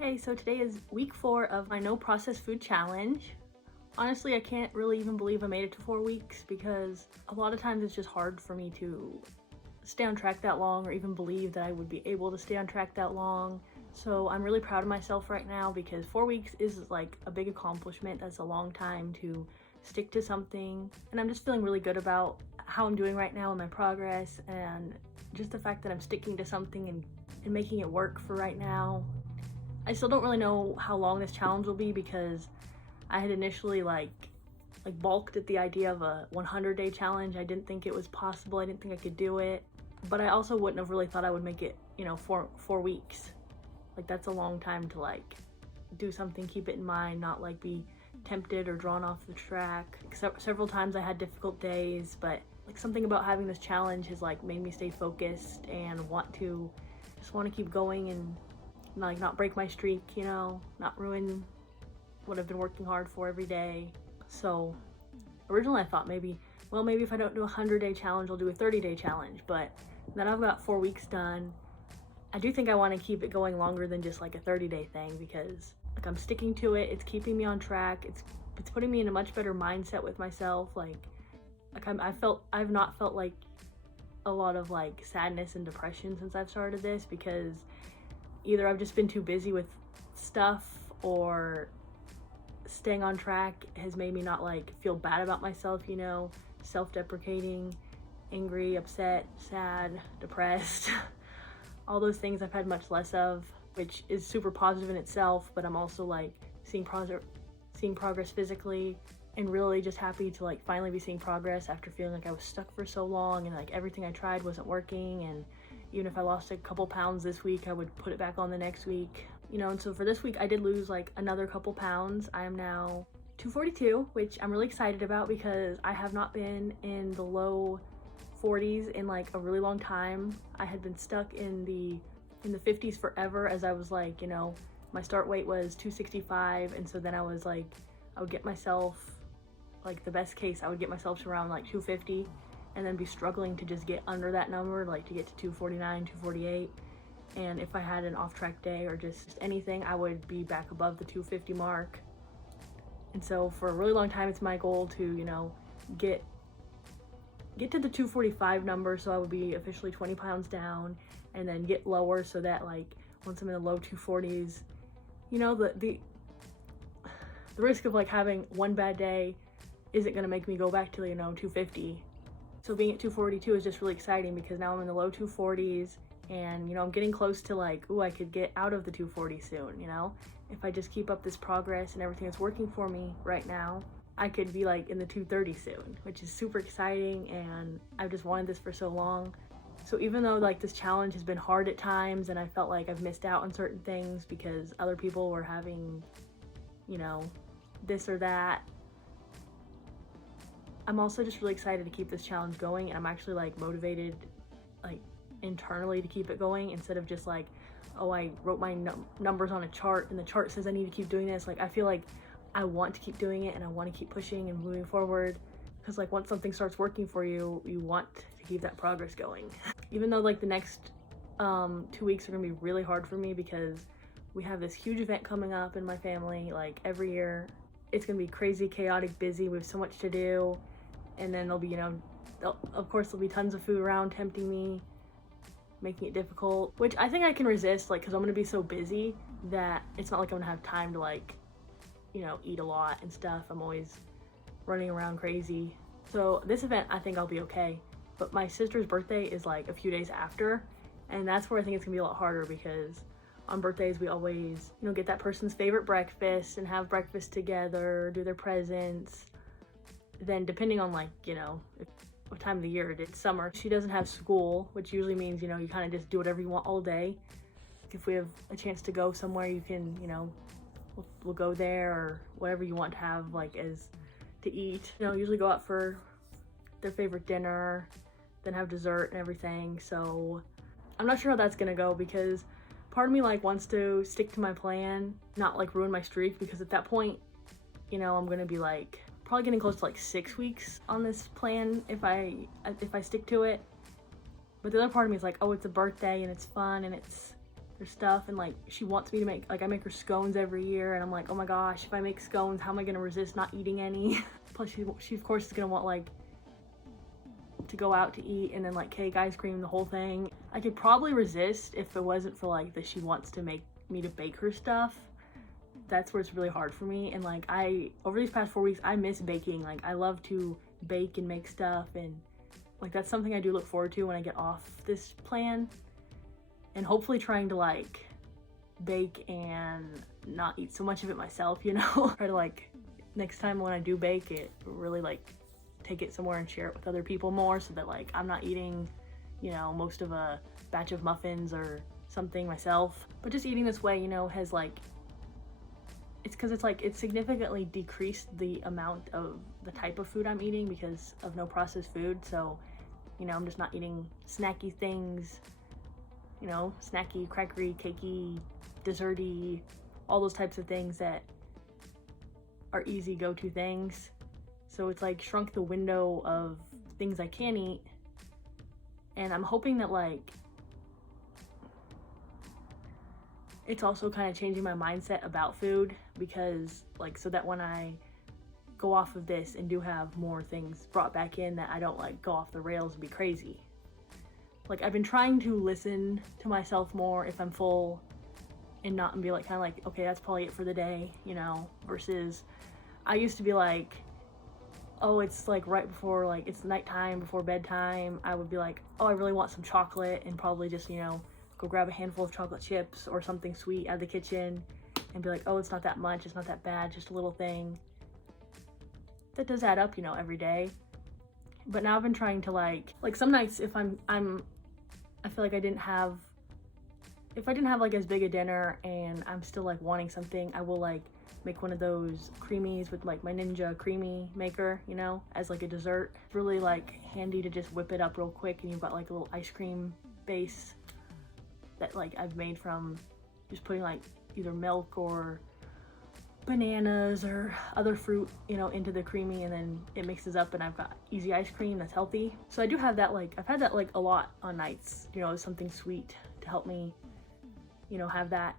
Hey, so today is week 4 of my no processed food challenge. Honestly, I can't really even believe I made it to 4 weeks because a lot of times it's just hard for me to stay on track that long or even believe that I would be able to stay on track that long. So I'm really proud of myself right now because 4 weeks is like a big accomplishment. That's a long time to stick to something. And I'm just feeling really good about how I'm doing right now and my progress and just the fact that I'm sticking to something and making it work for right now. I still don't really know how long this challenge will be because I had initially balked at the idea of a 100-day challenge. I didn't think it was possible. I didn't think I could do it. But I also wouldn't have really thought I would make it, four weeks. Like that's a long time to do something, keep it in mind, not be tempted or drawn off the track. Several times I had difficult days, but something about having this challenge has made me stay focused and want to keep going and not break my streak, not ruin what I've been working hard for every day. So originally I thought maybe if I don't do a 100-day challenge, I'll do a 30-day challenge, but then I've got 4 weeks done. I do think I want to keep it going longer than just a 30-day thing because I'm sticking to it. It's keeping me on track. It's putting me in a much better mindset with myself. I've not felt a lot of sadness and depression since I've started this because either I've just been too busy with stuff or staying on track has made me not feel bad about myself, self-deprecating, angry, upset, sad, depressed. All those things I've had much less of, which is super positive in itself, but I'm also seeing progress physically and really just happy to finally be seeing progress after feeling I was stuck for so long and everything I tried wasn't working. And even if I lost a couple pounds this week, I would put it back on the next week, and so for this week I did lose another couple pounds. I am now 242, which I'm really excited about because I have not been in the low 40s in a really long time. I had been stuck in the 50s forever as I was my start weight was 265, and so then I was I would get myself the best case I would get myself to around 250 and then be struggling to just get under that number, to get to 249, 248. And if I had an off-track day or just anything, I would be back above the 250 mark. And so for a really long time, it's my goal to, get to the 245 number, so I would be officially 20 pounds down, and then get lower so that once I'm in the low 240s, the risk of having one bad day isn't going to make me go back to 250. So being at 242 is just really exciting because now I'm in the low 240s and I'm getting close to I could get out of the 240 soon. If I just keep up this progress and everything that's working for me right now, I could be in the 230 soon, which is super exciting, and I've just wanted this for so long. So even though this challenge has been hard at times and I felt I've missed out on certain things because other people were having this or that, I'm also just really excited to keep this challenge going, and I'm actually motivated internally to keep it going instead of just oh, I wrote my numbers on a chart and the chart says I need to keep doing this. I feel I want to keep doing it and I want to keep pushing and moving forward because once something starts working for you, you want to keep that progress going. Even though the next 2 weeks are gonna be really hard for me because we have this huge event coming up in my family. Every year it's gonna be crazy, chaotic, busy. We have so much to do, and then there'll be of course there'll be tons of food around tempting me, making it difficult, which I think I can resist because I'm gonna be so busy that it's not I'm gonna have time to eat a lot and stuff. I'm always running around crazy. So this event I think I'll be okay, but my sister's birthday is a few days after, and that's where I think it's gonna be a lot harder because on birthdays we always get that person's favorite breakfast and have breakfast together, do their presents. Then depending on what time of the year it is, summer, she doesn't have school, which usually means you kind of just do whatever you want all day. If we have a chance to go somewhere, you can we'll go there, or whatever you want to have as to eat. Usually go out for their favorite dinner, then have dessert and everything. So I'm not sure how that's gonna go because part of me wants to stick to my plan, not ruin my streak, because at that point, I'm gonna be probably getting close to 6 weeks on this plan if I stick to it. But the other part of me is oh, it's a birthday and it's fun and it's their stuff, and like she wants me to make, like I make her scones every year, and I'm like, oh my gosh, if I make scones, how am I gonna resist not eating any? Plus she of course is gonna want like to go out to eat and then like cake, ice cream, the whole thing. I could probably resist if it wasn't for like that she wants to make me to bake her stuff. That's where it's really hard for me. And like over these past 4 weeks, I miss baking. Like I love to bake and make stuff, and like that's something I do look forward to when I get off this plan, and hopefully trying to like bake and not eat so much of it myself, you know. Try to like next time when I do bake it, really like take it somewhere and share it with other people more, so that like I'm not eating, you know, most of a batch of muffins or something myself. But just eating this way, you know, has like, it's because it's like it's significantly decreased the amount of the type of food I'm eating because of no processed food. So, you know, I'm just not eating snacky things, you know, snacky, crackery, cakey, desserty, all those types of things that are easy go-to things. So it's like shrunk the window of things I can eat. And I'm hoping that like it's also kind of changing my mindset about food, because like, so that when I go off of this and do have more things brought back in, that I don't like go off the rails and be crazy. Like I've been trying to listen to myself more if I'm full, and not and be like kind of like, okay, that's probably it for the day, you know, versus I used to be like, oh, it's like right before, like it's nighttime before bedtime, I would be like, oh, I really want some chocolate, and probably just, you know, go grab a handful of chocolate chips or something sweet out of the kitchen and be like, oh, it's not that much, it's not that bad, just a little thing. That does add up, you know, every day. But now I've been trying to like some nights if I feel like if I didn't have like as big a dinner and I'm still like wanting something, I will like make one of those creamies with like my Ninja creamy maker, you know, as like a dessert. It's really like handy to just whip it up real quick, and you've got like a little ice cream base that like I've made from just putting like either milk or bananas or other fruit, you know, into the creamy, and then it mixes up and I've got easy ice cream that's healthy. So I do have that, like I've had that like a lot on nights, you know, something sweet to help me, you know, have that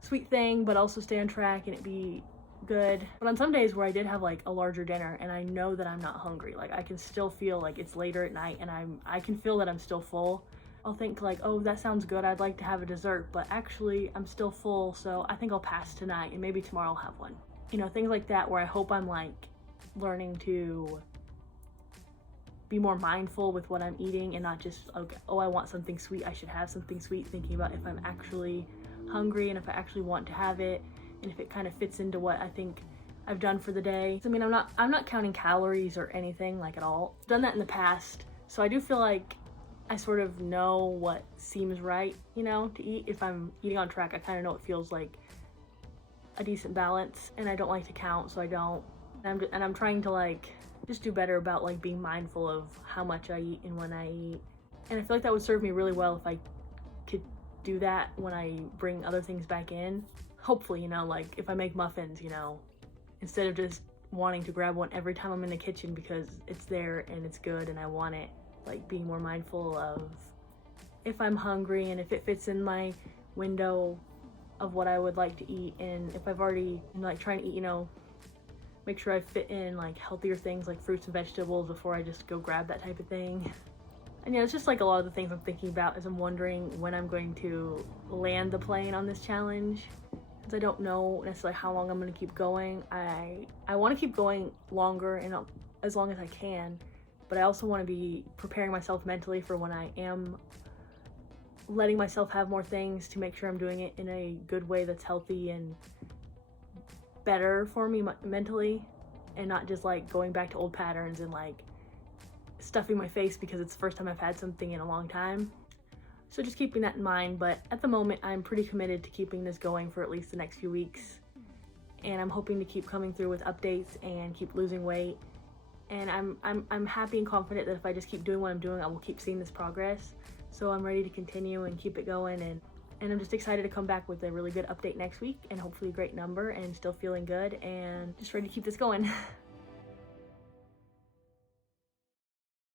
sweet thing but also stay on track and it be good. But on some days where I did have like a larger dinner and I know that I'm not hungry, like I can still feel like it's later at night and I can feel that I'm still full, I'll think like, oh, that sounds good, I'd like to have a dessert, but actually I'm still full, so I think I'll pass tonight and maybe tomorrow I'll have one. You know, things like that, where I hope I'm like learning to be more mindful with what I'm eating and not just, okay, oh, I want something sweet, I should have something sweet, thinking about if I'm actually hungry and if I actually want to have it and if it kind of fits into what I think I've done for the day. I mean, I'm not counting calories or anything like at all. I've done that in the past, so I do feel like I sort of know what seems right, you know, to eat. If I'm eating on track, I kind of know it feels like a decent balance, and I don't like to count, so I don't. And I'm trying to like just do better about like being mindful of how much I eat and when I eat. And I feel like that would serve me really well if I could do that when I bring other things back in. Hopefully, you know, like if I make muffins, you know, instead of just wanting to grab one every time I'm in the kitchen because it's there and it's good and I want it, like being more mindful of if I'm hungry and if it fits in my window of what I would like to eat, and if I've already like trying to eat, you know, make sure I fit in like healthier things like fruits and vegetables before I just go grab that type of thing. And yeah, it's just like a lot of the things I'm thinking about as I'm wondering when I'm going to land the plane on this challenge, because I don't know necessarily how long I'm going to keep going. I want to keep going longer and as long as I can, but I also want to be preparing myself mentally for when I am letting myself have more things, to make sure I'm doing it in a good way that's healthy and better for me mentally, and not just like going back to old patterns and like stuffing my face because it's the first time I've had something in a long time. So just keeping that in mind, but at the moment I'm pretty committed to keeping this going for at least the next few weeks, and I'm hoping to keep coming through with updates and keep losing weight. And I'm happy and confident that if I just keep doing what I'm doing, I will keep seeing this progress. So I'm ready to continue and keep it going, and I'm just excited to come back with a really good update next week and hopefully a great number and still feeling good and just ready to keep this going.